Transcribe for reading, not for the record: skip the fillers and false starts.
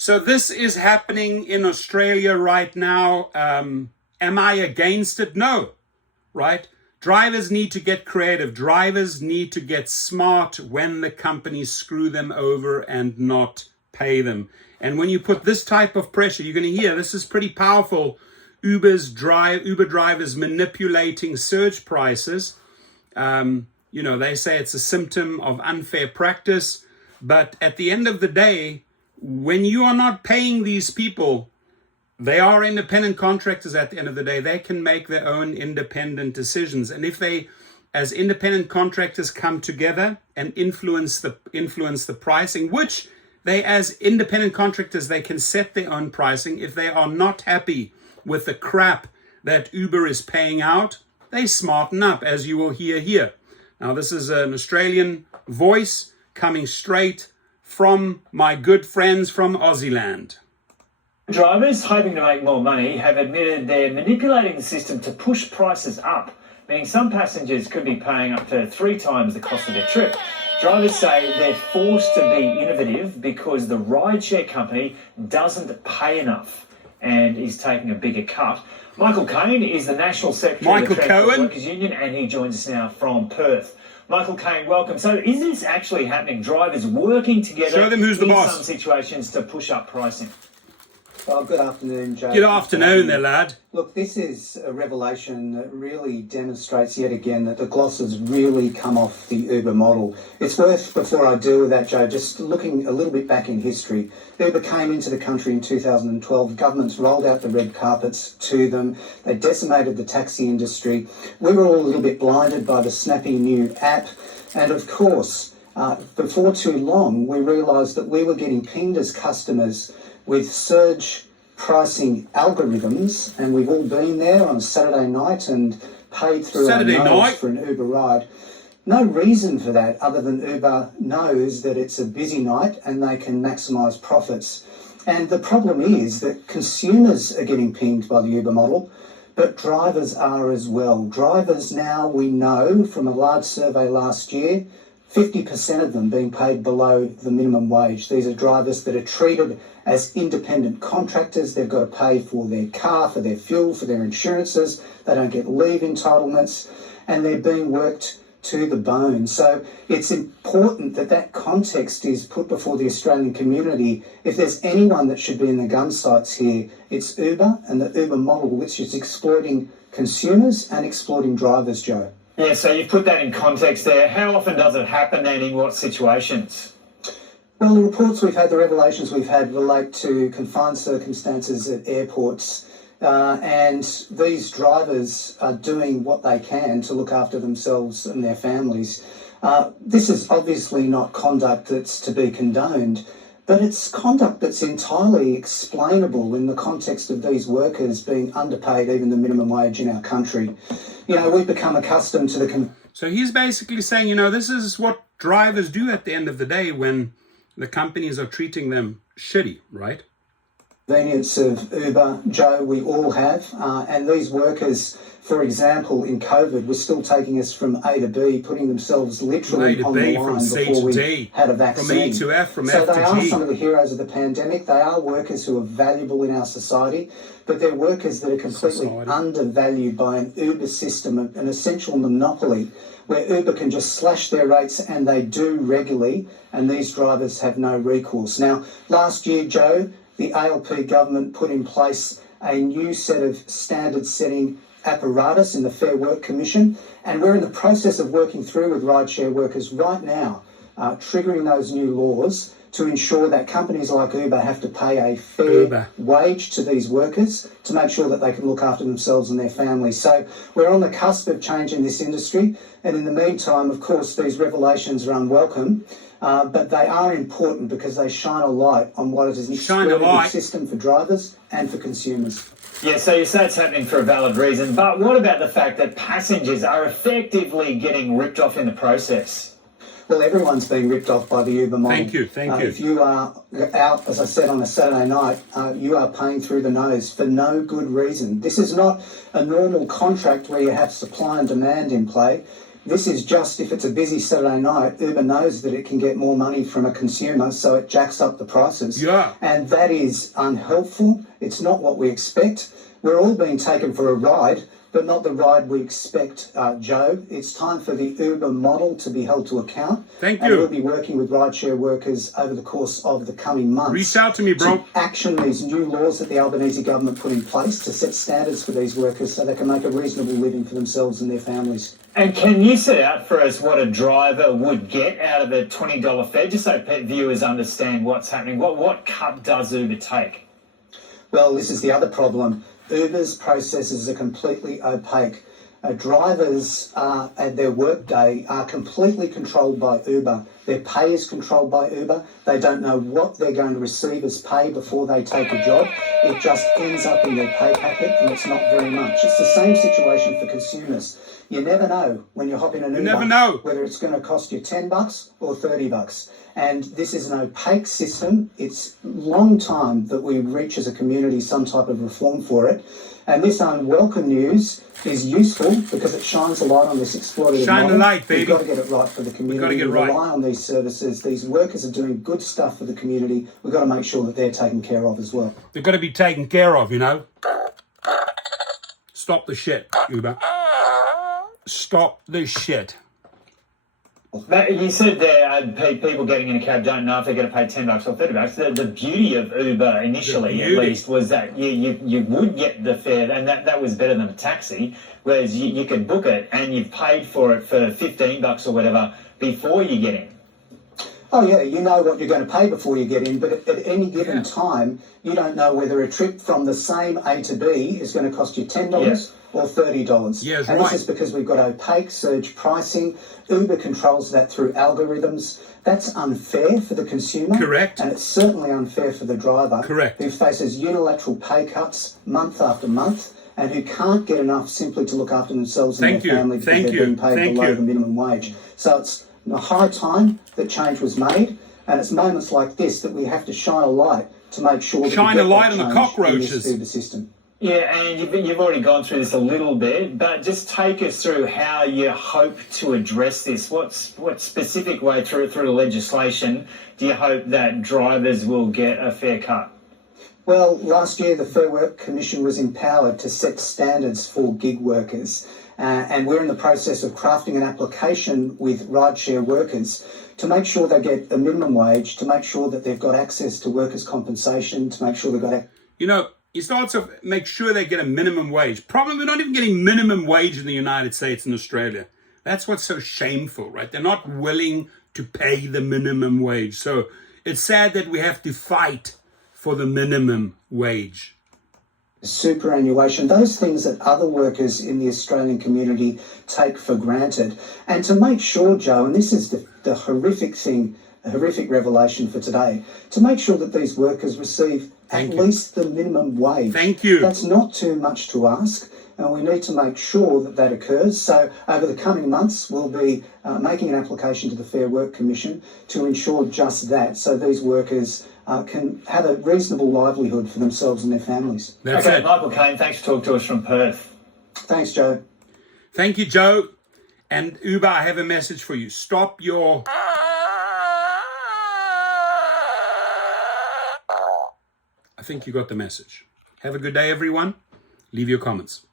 So this is happening in Australia right now. Am I against it? No, right? Drivers need to get creative. Drivers need to get smart when the companies screw them over and not pay them. And when you put this type of pressure, you're going to hear, this is pretty powerful. Uber drivers manipulating surge prices. They say it's a symptom of unfair practice. But at the end of the day, when you are not paying these people, they are independent contractors at the end of the day. They can make their own independent decisions. And if they, as independent contractors, come together and influence the pricing, which they, as independent contractors, they can set their own pricing. If they are not happy with the crap that Uber is paying out, they smarten up, as you will hear here. Now, this is an Australian voice coming straight from my good friends from Aussieland. Drivers hoping to make more money have admitted they're manipulating the system to push prices up, meaning some passengers could be paying up to 3 times the cost of their trip. Drivers say they're forced to be innovative because the rideshare company doesn't pay enough and is taking a bigger cut. Michael Kane is the National Secretary of the Transport Workers Union, and he joins us now from Perth. Michael Kane, welcome. So is this actually happening? Drivers working together Show them who's the boss. In some situations to push up pricing? Well, good afternoon, Joe. Good afternoon there, lad. Look, this is a revelation that really demonstrates yet again that the gloss has really come off the Uber model. It's worth, before I deal with that, Joe, just looking a little bit back in history. Uber came into the country in 2012. Governments rolled out the red carpets to them. They decimated the taxi industry. We were all a little bit blinded by the snappy new app. And of course, before too long, we realised that we were getting pinged as customers with surge pricing algorithms, and we've all been there on a Saturday night and paid through our nose for an Uber ride. No reason for that other than Uber knows that it's a busy night and they can maximise profits. And the problem is that consumers are getting pinged by the Uber model, but drivers are as well. Drivers now, we know from a large survey last year, 50% of them being paid below the minimum wage. These are drivers that are treated as independent contractors. They've got to pay for their car, for their fuel, for their insurances. They don't get leave entitlements, and they're being worked to the bone. So it's important that that context is put before the Australian community. If there's anyone that should be in the gun sights here, it's Uber and the Uber model, which is exploiting consumers and exploiting drivers, Joe. Yeah, so you've put that in context there. How often does it happen and in what situations? Well, the reports we've had, the revelations we've had relate to confined circumstances at airports, and these drivers are doing what they can to look after themselves and their families. This is obviously not conduct that's to be condoned, but it's conduct that's entirely explainable in the context of these workers being underpaid even the minimum wage in our country. You know, we've become accustomed to the... So he's basically saying, this is what drivers do at the end of the day when the companies are treating them shitty, right? Convenience of Uber, Joe, we all have. And these workers, for example, in COVID, were still taking us from A to B, putting themselves literally on the line before we had a vaccine. From E to F, from F to G. So they are some of the heroes of the pandemic. They are workers who are valuable in our society, but they're workers that are completely undervalued by an Uber system, an essential monopoly, where Uber can just slash their rates, and they do regularly, and these drivers have no recourse. Now, last year, Joe, the ALP government put in place a new set of standard-setting apparatus in the Fair Work Commission, and we're in the process of working through with rideshare workers right now, triggering those new laws to ensure that companies like Uber have to pay a fair wage to these workers to make sure that they can look after themselves and their families. So we're on the cusp of change in this industry, and in the meantime, of course, these revelations are unwelcome, but they are important because they shine a light on what is an exploitative system for drivers and for consumers. Yeah, so you say it's happening for a valid reason, but what about the fact that passengers are effectively getting ripped off in the process? Well, everyone's being ripped off by the Uber model. Thank you. If you are out, as I said, on a Saturday night, you are paying through the nose for no good reason. This is not a normal contract where you have supply and demand in play. This is just if it's a busy Saturday night, Uber knows that it can get more money from a consumer, so it jacks up the prices. Yeah. And that is unhelpful. It's not what we expect. We're all being taken for a ride, but not the ride we expect, Joe. It's time for the Uber model to be held to account. Thank And you. we'll be working with rideshare workers over the course of the coming months. Reach out to me, bro. To action these new laws that the Albanese government put in place to set standards for these workers so they can make a reasonable living for themselves and their families. And can you set out for us what a driver would get out of a $20 fare, just so viewers understand what's happening? What cut does Uber take? Well, this is the other problem. Uber's processes are completely opaque. Drivers at their workday are completely controlled by Uber. Their pay is controlled by Uber. They don't know what they're going to receive as pay before they take a job. It just ends up in their pay packet, and it's not very much. It's the same situation for consumers. You never know when you hop in an Uber. never know Whether it's going to cost you $10 or $30. And this is an opaque system. It's long time that we reach as a community some type of reform for it. And this unwelcome news is useful because it shines a light on this exploitative Shine model. the light, baby. We've got to get it right for the community. We've got to get it we right. rely on these services. These workers are doing good stuff for the community. We've got to make sure that they're taken care of as well. They've got to be taken care of, you know. Stop the shit, Uber. Stop the shit. You said there people getting in a cab don't know if they're going to pay $10 or $30. The beauty of Uber initially, at least, was that you would get the fare, and that was better than a taxi, whereas you could book it and you've paid for it for $15 or whatever before you get in. Oh yeah, you know what you're going to pay before you get in, but at any given time, you don't know whether a trip from the same A to B is going to cost you $10 or $30. Yes, and right. this is because we've got opaque surge pricing. Uber controls that through algorithms. That's unfair for the consumer. Correct. And it's certainly unfair for the driver. Correct. Who faces unilateral pay cuts month after month and who can't get enough simply to look after themselves and their family because they're being paid below the minimum wage. So it's a high time that change was made, and it's moments like this that we have to shine a light to make sure that shine we a get light that on the change cockroaches in this Uber system. Yeah, and you've already gone through this a little bit, but just take us through how you hope to address this. What specific way through the legislation do you hope that drivers will get a fair cut? Well, last year the Fair Work Commission was empowered to set standards for gig workers. And we're in the process of crafting an application with rideshare workers to make sure they get a minimum wage, to make sure that they've got access to workers' compensation, to make sure they've got... You know, he starts to make sure they get a minimum wage. Problem, we're not even getting minimum wage in the United States and Australia. That's what's so shameful, right? They're not willing to pay the minimum wage. So it's sad that we have to fight for the minimum wage. Superannuation, those things that other workers in the Australian community take for granted. And to make sure, Joe, and this is the horrific thing, a horrific revelation for today, to make sure that these workers receive at least the minimum wage. Thank you. That's not too much to ask, and we need to make sure that that occurs. So over the coming months, we'll be making an application to the Fair Work Commission to ensure just that, so these workers can have a reasonable livelihood for themselves and their families. That's okay, it. Michael Caine, thanks for talking to us from Perth. Thanks, Joe. Thank you, Joe. And Uber, I have a message for you. Stop your... I think you got the message. Have a good day, everyone. Leave your comments.